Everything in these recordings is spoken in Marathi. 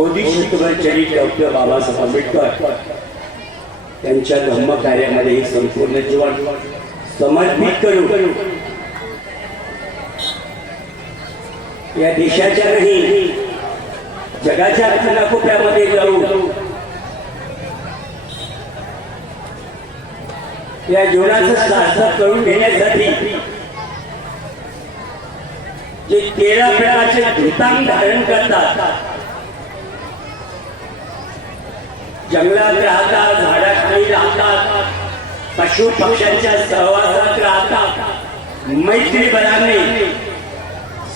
डॉक्टर बाबासाहेब आंबेडकर त्यांच्या धम्म कार्यामध्ये हे संपूर्ण जीवन समर्पित करू या देशाच्या नाही जगाच्या कानाकोपऱ्यामध्ये जाऊ या जीवनाचं सार्थक करून घेण्यासाठी जे तेरा प्रकारचे धृतांग धारण करतात जंगलात राहतात झाडाखाली राहतात. पशु पक्ष्यांच्या सहवासात राहतात. मैत्री बलाने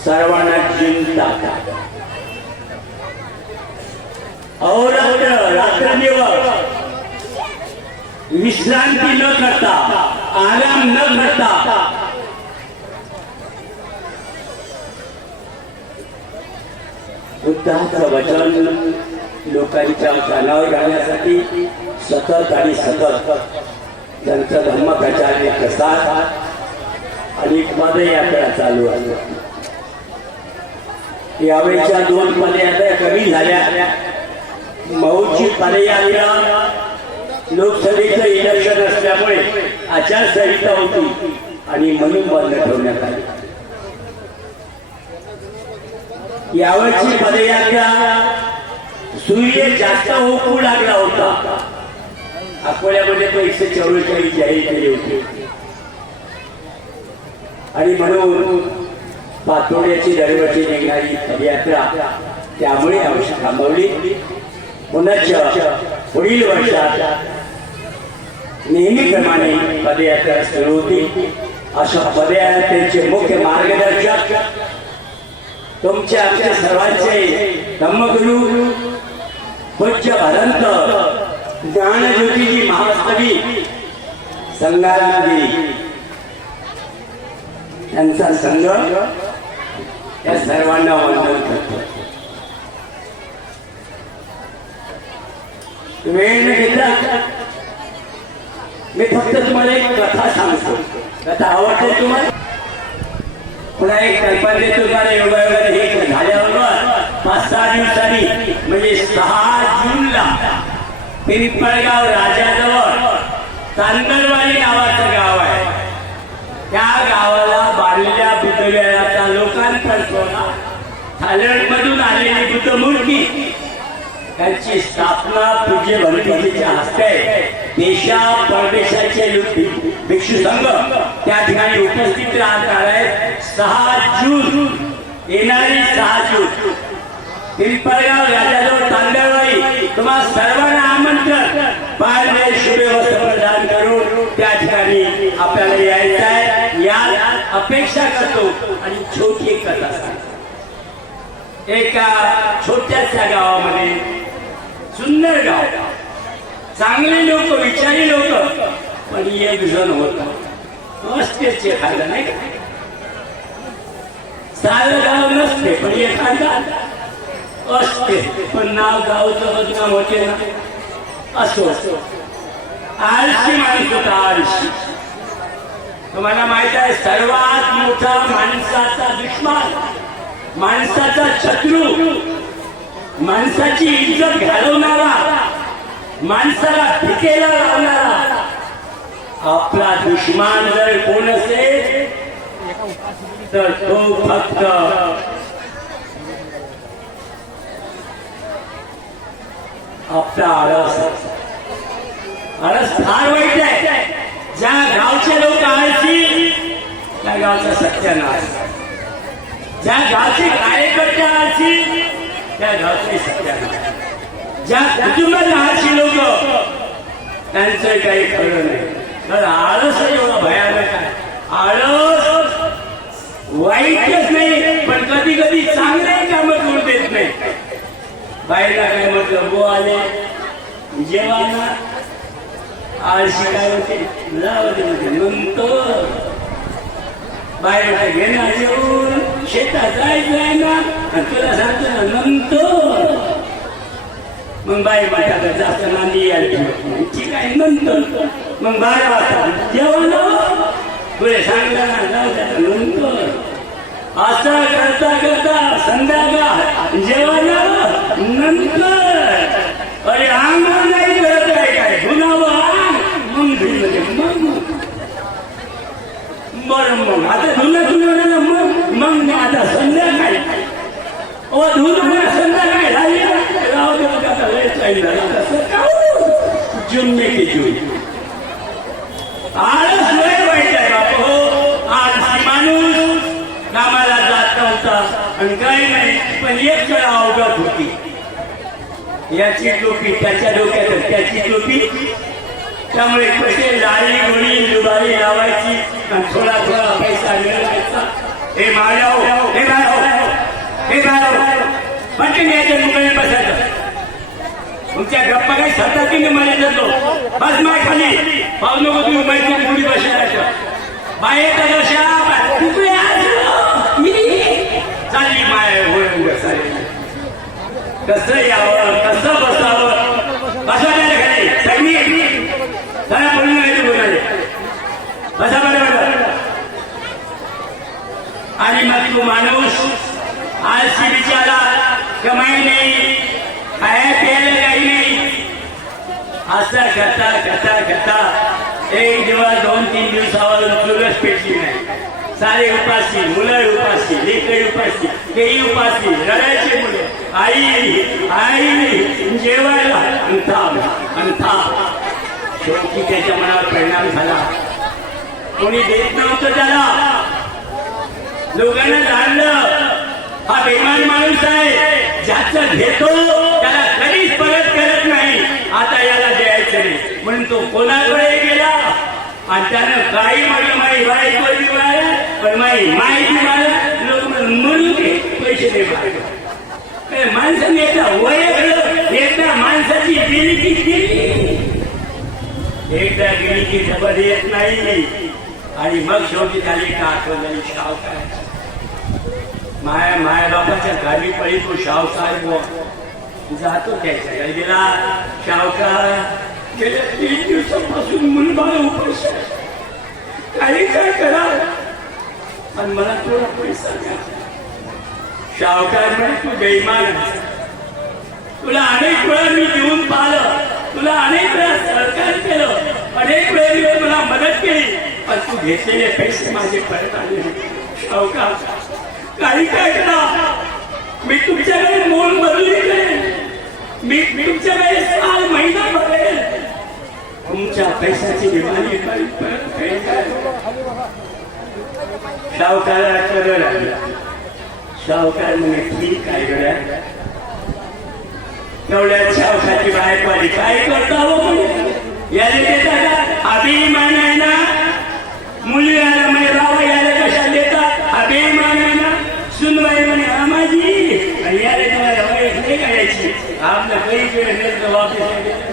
सर्वांना जिंकतात. अहोरात्र रात्रनिवळ विश्रांती न करता आराम न करता. बुद्धाचं वचन लोकांच्या कानावर घालण्यासाठी सतत आणि सतत त्यांचा धर्म प्रचार प्रसार आणि पदयात्रा चालू आहे यावेळेच्या दोन पदयात्रा कमी झाल्या. मऊची पदयात्रा लोकसभेचं इलेक्शन असल्यामुळे आचारसंहिता होती आणि म्हणून बंद ठेवण्यात आली. यावरची पदयात्रा सूर्य जास्त ओकू लागला होता. अकोल्यामध्ये तो एकशे चौवेचाळीस जाहीर केले होते. आणि म्हणून पातोड्याची दरवर्षी निघणारी पदयात्रा त्यामुळे आवश्यक थांबवली. पुन्हा पुढील वर्षात नेहमीप्रमाणे पदयात्रा सुरू होती. अशा पदयात्रेचे मुख्य मार्गदर्शक तुमचे आमच्या सर्वांचे धम्मगुरु पूज्य ज्ञान ज्ञानज्योतीजी महास्तवी संगारामध्ये त्यांचा संघ या सर्वांना वंदन करतो. वेळ न मी फक्त तुम्हाला एक कथा सांगतो. कथा आवडते तुम्हाला? पुन्हा एक कल्पना देतो तुम्हाला योगा वगैरे हे झाल्यावर पाच सहा दिवसांनी म्हणजे सहा जूनला पिंपळगाव राजाजवळ तांदळवाडी नावाचं गाव आहे. त्या गावाला बांधलेल्या बुद्धविहाराचा लोकांतर सोहळा. मधून आलेली बुद्धमूर्ती त्यांची स्थापना पूज्य भरतीच्या हस्ते देशा परदेशाचे भिक्षू संघ त्या ठिकाणी उपस्थित राहणार आहेत सहा जून येणारी सहा जून. पिंपळगाव राजाजवळ तांदळवाडी तुम्हा सर्वांना आमंत्रण. पाळणे शुभे प्रदान करून त्या ठिकाणी आपल्याला यायचं आहे. या अपेक्षा करतो आणि छोटी एक कथा सांगतो. एका छोट्याशा गावामध्ये सुंदर गाव. चांगले लोक विचारी लोक पण एक जण होता. अस्तेचे खायला नाही का? सारं गाव नसते पण एखादा असते. पण नाव गावचं बदनाम होते ना. असो. आळशी माणूस होता आळशी. तुम्हाला माहीत आहे सर्वात मोठा माणसाचा दुश्मन माणसाचा शत्रू माणसाची इज्जत घालवणारा माणसाला भिकेला लावणारा. आपला दुश्मन जर कोण असेल तर तो फक्त आपला आळस. आळस फार वाईट आहे. ज्या गावचे लोक आळशी त्या गावचा सत्यानाश. ज्या गावचे कार्यकर्ते आळशी त्या गावचे सत्यानाश. ज्या कुटुंबात आळशी लोक त्यांचं काही खरं नाही. तर आळस एवढं भयानक आहे. आळस वाईटच नाही पण कधी कधी चांगले काम काय म्हटलं गो आले. जेवायला आळशी काय होते? लावते होते. म्हणतो बाहेर घेणार जेवून शेतात जायचंय ना? आणि तुला सांगतो ना नंतर मग बाई माझ्याकडे जास्त नांदी यायची ठीक आहे म्हणतो. मग बारा वाजता जेवण पुढे सांगताना ना जाऊ द्या. नंतर असं करता करता संध्याकाळ जेवायला नंतर. अरे नाही करत आहे काय? मग मग. बरं मग. आता मग. मग आता संध्याकाळी. ओ धुणं संध्याकाळी. झाली राव दे कसं की जून. आळस पण काही नाही पण एक वेळा अवघात होती. याची टोपी त्याच्या डोक्यात त्याची टोपी. त्यामुळे कसे लाली गुणी दुबारी लावायची आणि थोडा थोडा पैसा मिळवायचा. हे माळाव हे बाळाव हे बाळाव पटकन म्हणजे याच्या मुंबई बसायचं तुमच्या गप्पा काही सांगतात की मी मला जातो बस माय खाली. पाहू नको तुम्ही मैत्री मुली बसायचं बाहेर दशा कशा तिकडे आज मी चालली माय होय बसायला कसं यावं कसं बसावं? बसा नाही खाली. सगळी जरा बोलून नाही बोलायचे बसा बरं बरं आणि मग तू माणूस आज आळशी आला कमाई नाही खाया प्यायला काही नाही. असं करता करता करता एक दिवस दोन तीन दिवसावर चुरस पेटली नाही. सारे उपासी मुलं उपासी लेकरी उपासी तेही उपासी रडायचे मुलं. आई आई जेवायला. अंथा अंथा शेवटी त्याच्या मनावर परिणाम झाला. कोणी देत नव्हतं त्याला. लोकांना जाणलं. हा बेमान माणूस आहे. ज्याचं घेतो त्याला कधीच परत करत नाही. आता याला द्यायचं नाही. म्हणून तो कोणाकडे गेला? आणि त्यानं काही म्हटलं माई बाई कोणी मिळालं पण माई माहिती मला लोक म्हणून म्हणून दे पैसे दे मला. माणसाने याच्या वयकडं एकदा माणसाची गेली की गेली एकदा गेली की जबर येत नाही. आणि मग शेवटी झाली का आठवण झाली शाव काय माया माया बापाच्या गावी पळी तो शावकार बुवा जातो त्याच्या घरी गेला शावकार गेल्या तीन दिवसापासून मुलबाळ उपास काही काय करा. आणि मला थोडा पैसा द्या. शावकार म्हणे तू बेईमान तुला अनेक वेळा मी देऊन पाहिलं. तुला अनेक वेळा सहकार्य केलं. अनेक वेळा मी तुला मदत केली. पण तू घेतलेले पैसे माझे परत आले शावकार काही काय करा. मी तुमच्याकडे मोल बदलले मी मी तुमच्याकडे साल महिना भरेल तुमच्या पैशाची विमानी परत परत लागली. काय ठीक काय गड्या? तेवढ्या शावकाची बाहेर आली काय करता हो याला देतात अभिमान आहे ना? मुली आला म्हणे राव याला कशा देतात अभिमान आहे ना? सुनबाई म्हणे आमाजी आणि याला तुम्हाला वयस नाही करायची आपलं काही वेळ नेलं वापस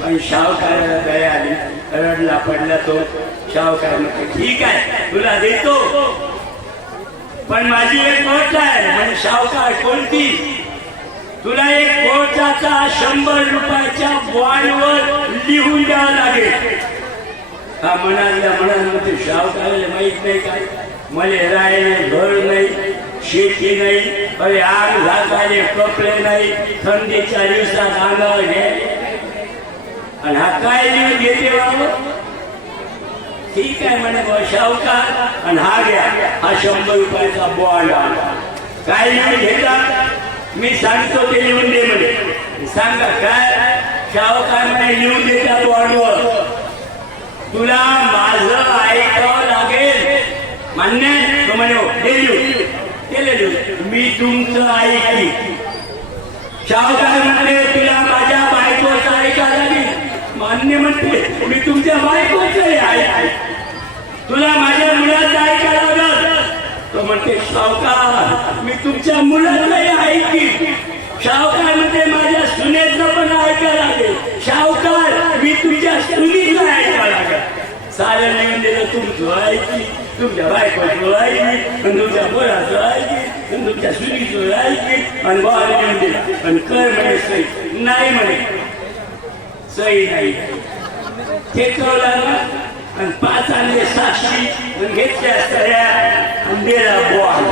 पण सावकाराला दया आली. रडला पडला तो. सावकार म्हणतो ठीक आहे तुला देतो. पण माझी एक कोट आहे म्हणजे सावकार कोणती? तुला एक कोटाचा शंभर रुपयाच्या बॉलवर लिहून द्यावं लागेल. हा म्हणाल्या म्हणाल शावकाराला माहीत नाही काय? मला राय नाही घर नाही शेती नाही अरे आग झाकाले कपडे नाही थंडीच्या दिवसात अंगावर घ्या. आणि हा काय लिहून घेते बाबा? ठीक आहे म्हणे बुवा, शाहूकार. आणि हा घ्या हा शंभर रुपयाचा बॉन्ड काय लिहून घेतात मी सांगतो ते लिहून दे म्हणे. सांगा काय? शाहूकार म्हणे लिहून दे त्या बॉन्डवर तुला माझं ऐकावं लागेल. मान्य? तो म्हणे हो, हे लिहू. लिहून केले लिहून मी तुमचं ऐकी शाहूकार म्हणते आणि म्हणते मी तुमच्या बायकोच आहे. तुला माझ्या मुलाचं ऐकायला लागत तो म्हणते सावकार मी तुमच्या मुलाचं ऐकी शावकार म्हणते माझ्या सुनेचं पण ऐकायला लागेल. शावकार मी तुमच्या सुनीचं ऐकायला लागेल. साऱ्या निघून दिलं तुमचं ऐकी तुमच्या बायकोचं ऐकी तुमच्या मुलाचं ऐकी तुमच्या सुनीचं ऐकी आणि बाहेर निघून दिलं आणि कर म्हणे सही नाही म्हणे. सही नाही. आणि पाच आणले साक्षी आणि घेतल्या सऱ्या बॉल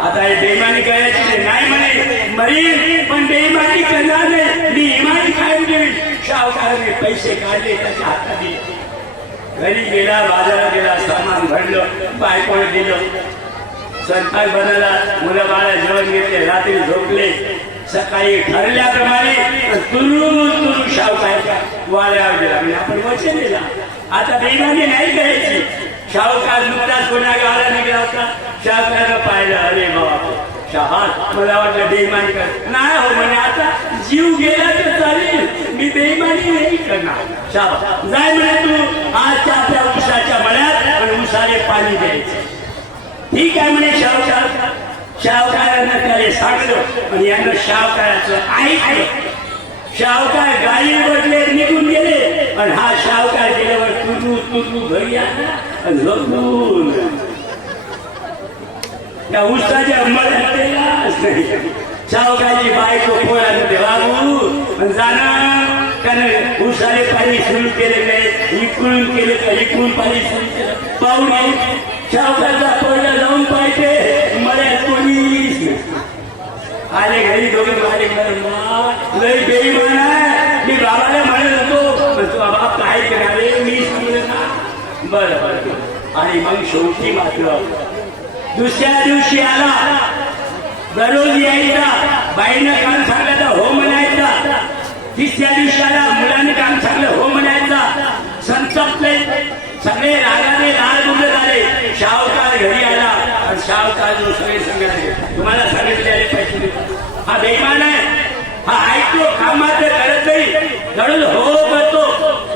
आता हे बेमानी करायची नाही. म्हणे. मरीन पण बेमानी करणार नाही मी इमानी कायम देईल पैसे काढले त्याच्या हातात घरी गेला बाजारात गेला सामान भरलं बायकोने दिलं. स्वयंपाक बनवला मुलं बाळा जेवण घेतले रात्री झोपले. सकाळी ठरल्याप्रमाणे तुरु तुरु शाहूकार वाड्यावर गेला म्हणजे आपण वचन दिला. आता बेमानी नाही करायची. शाहूकार नुकताच कोणा गावाला निघाला होता. शाहूकारनं पाहिलं अरे बाबा शहात मला वाटलं बेईमानी कर. नाही हो म्हणे आता जीव गेला तर चालेल. मी बेईमानी नाही करणार. शाह जाय म्हणे तू. आजच्या आपल्या उसाच्या मळ्यात आणि उसाले पाणी द्यायचं. ठीक आहे म्हणे शाहूकार शावकारांना त्याने सांगलं आणि यांना शाहूकाराचं ऐकलं शावकार गाडी बसले निघून गेले आणि हा शावकार गेल्यावर तुझू तुझू घरी आला आणि झोपून. त्या उसाच्या मळ्यात गेलाच नाही शाहूकारची बायको पोळामध्ये वागू आणि जाणार. त्यानं उसाने पाणी सुरू केले नाही इकडून केले तर इकडून पाणी सुरू केलं. पाहून शावकाचा शाहूकारचा पोळ्या जाऊन पाहिजे घरी दोघे आले लय बेईमान आहे मी बाबाला म्हणत होतो बाबा काय करावे मी सांगलं ना बरं बरं आणि मग शेवटी मात्र दुसऱ्या दिवशी आला दररोज यायचा बाईनं काम तर हो म्हणायचा तिसऱ्या दिवशी आला मुलांनी काम सांगलं हो म्हणायचा संतपले सगळे रागाने लाल झाले शाहूकार घरी आला आणि शाहूकार सगळे सांगायचे तुम्हाला देतो. हा बेमान आहे. हा ऐकतो काम मात्र करत नाही. दररोज हो करतो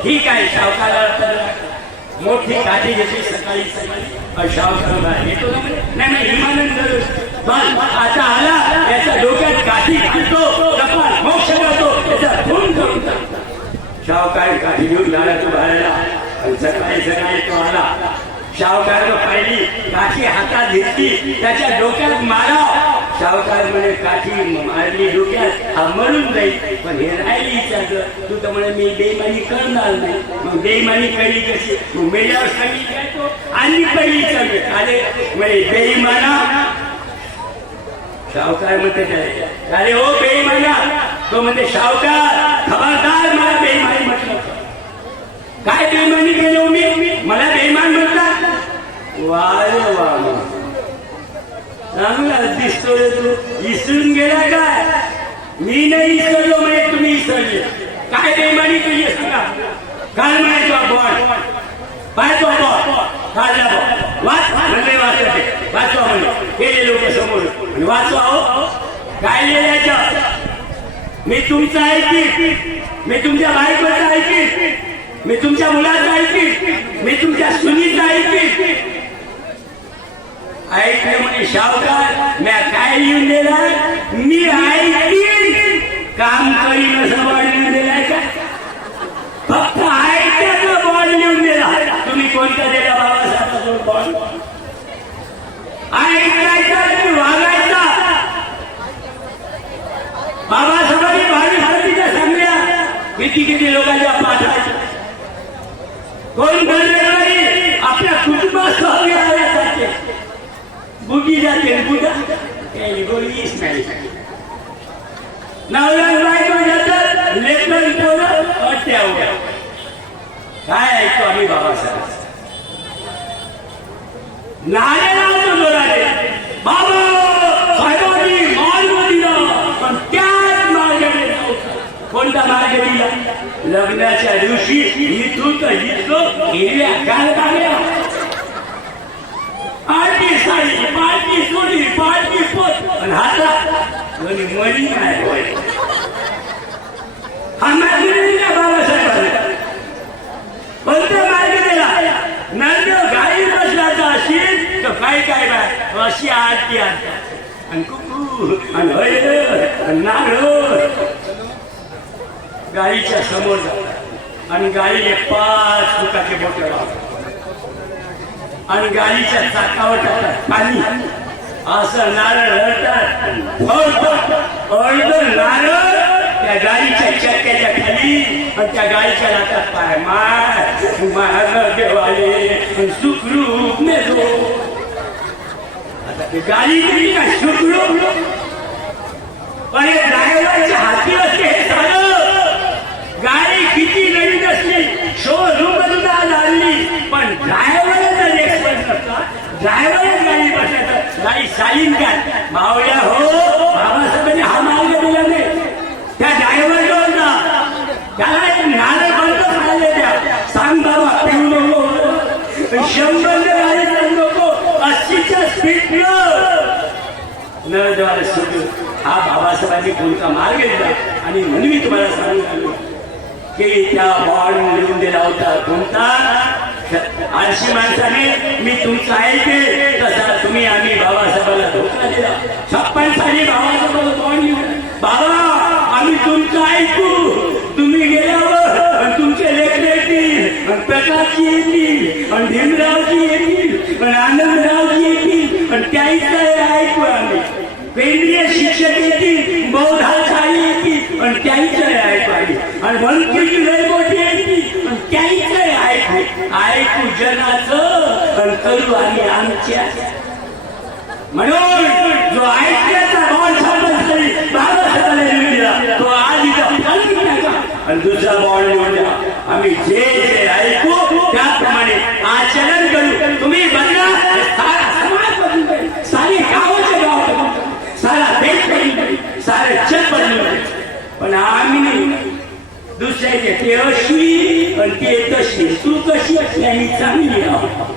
ठीक आहे? सावकाराला मोठी काठी घेतली सकाळी सकाळी. शाहूकाराला येतो म्हणजे? नाही नाही इमानंद पण आता आला याच्या डोक्यात काठी घालतो कपाळ मोक्ष करतो त्याचा खून करून शावकार काठी घेऊन झाला तो बाहेरला सकाळी सकाळी तो आला. शाहूकारनं पाहिली काठी हातात घेतली त्याच्या डोक्यात मारा. सावकार म्हणे काठी मारली डोक्यात हा मरून जाईल. पण हे राहिली इच्छा तू तर म्हणे मी बेईमानी करणार नाही. मग बेईमानी करी कशी? मग मेल्यावर सांगितली आणि पहिली इच्छा अरे म्हणे बेईमाना. सावकार म्हणते त्याला, अरे हो बेईमाना. तो म्हणते सावकार खबरदार मला बेईमानी म्हटलं काय बेईमानी केली हो मी? मला बेईमान म्हणतात. वा रे वा. चांगला दिसतो रे तू. विसरून गेला काय? मी नाही विसरलो म्हणजे तुम्ही विसरले काय बेईमानी तुझी सांगा. काय म्हणायचो आपण. पाहतो बॉट काढला वाच. म्हणजे वाचते वाचवा म्हणजे. गेले लोक समोर. आणि वाचवा हो. काय लिहिल्याचं मी तुमचं ऐकी मी तुमच्या बायकोचं ऐकी मी तुमच्या मुलाचं ऐकी मी तुमच्या सुनीचं ऐकी ऐकलं म्हणे शावकार मी काय लिहून दिलाय? मी ऐकीन. काम करीन असं लिहून दिलाय का? फक्त ऐकल्याचं बॉड लिहून दिला तुम्ही कोणता दिला बाबासाहेब बॉड ऐकायचा आणि वागायचा? बाबासाहेबांनी भावी भारतीच्या सांगल्या किती किती लोकांच्या पाठात? कोण बोलले बुगी जाते बुगा काही नाही नवरा बायको जातात लेकर पोरं अट्ट्या उड्या काय ऐकतो आम्ही बाबासाहेब नारे जोराने बाबा साहेबांनी मार्ग दिला पण त्याच मार्गाने जाऊ. कोणता मार्ग दिला लग्नाच्या दिवशी इथून तर इतकं हिरव्या गालबागल्या पार्टी साडी पार्टी सोडी पार्टी पोत. आणि हातात दोन्ही मणी नाही हा कोणत्या गाई बसल्याचा असेल तर काय काय बाय? अशी आरती आणतात आणि कुकू आणि हय आणि नारळ. गाईच्या समोर जातात आणि गाईने पाच फुटाचे बोट लावतात आणि गाडीच्या चाकावर टाकतात. पाणी असं नारळ हळतात हो, हो. नारळ त्या गाडीच्या चक्क्याच्या खाली आणि त्या गाडीच्या नाकात पाय मार. मार देवाले. सुखरूप नेतो. आता ते गाडी तरी काय सुखरूप? पण हे ड्रायव्हरच्या हाती असते हे झालं गाडी किती नवीन असली. शोरूम सुद्धा लागली पण ड्रायव्हर जर एक्सपर्ट नसला ड्रायव्हर गाडी गाडी काय मावल्या हो बाबासाहेबांनी हा मार्ग दिला नाही त्या ड्रायव्हर होता त्याला एक नारळ बंद झाले त्या सांग बाबा पिऊ नको शंभर गाडी जाऊ नको अस्सीच्या स्पीड नरद्वारे सुटून हा बाबासाहेबांनी कोणता मार्ग दिला आणि म्हणून मी तुम्हाला सांगू की त्या बॉड लिहून दिला होता कोणता अशी माणसाने मी तुमचं ऐके तसा तुम्ही आम्ही बाबासाहेबाला धोका दिला. छप्पन साली बाबासाहेबाला बॉन्ड लिहून बाबा आम्ही तुमचं ऐकू. तुम्ही गेल्यावर तुमचे लेखन येतील प्रकाशजी येतील आणि भीमरावजी येतील आणि आनंदरावजी येतील आणि त्याईचं ऐकू आम्ही. केंद्रीय शिक्षक येतील बौद्धा बौद्धाचार्य येतील आणि त्याईचं ऐकू आम्ही. आणि मंत्री लय मोठी येतील आणि त्याही ऐकू जनाचं आणि करू आम्ही आमच्या. म्हणून जो ऐक बॉन्ड सापडत नाही बाबासाहेबांना लिहून दिला तो आज इथं पालखी टाका आणि दुसरा बॉन्ड लिहून द्या आम्ही जे जे ऐकू त्याप्रमाणे आचरण करू तुम्ही बदला हे सारा समाज बदलून जाईल. सारे गावाचे गाव बदलून जाईल. सारा देश बदलून जाईल. सारे जग बदलून जाईल. पण आम्ही नाही दुसऱ्याचे ते अश्वी आणि ते तशी तू कशी असली आणि चांगली आहोत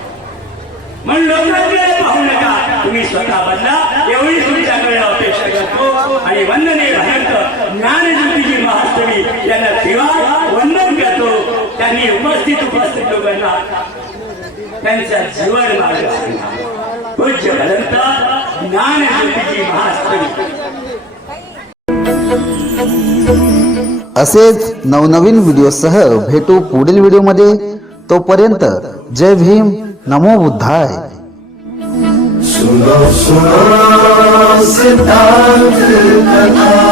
म्हणून लोकांकडे पाहू नका तुम्ही स्वतः बदला एवढी तुमच्याकडे अपेक्षा करतो आणि वंदने भयंकर ज्ञानज्योतीची महास्तवी त्यांना दिवा वंदन करतो त्यांनी उपस्थित उपस्थित लोकांना त्यांचा जीवन मार्ग. पूज्य भयंत ज्ञानज्योतीची महास्तवी असेच नवनवीन व्हिडिओसह भेटू पुढील व्हिडिओमध्ये. तोपर्यंत जय भीम नमो बुद्धाय. सुनो सुनो सिद्धांत कथा.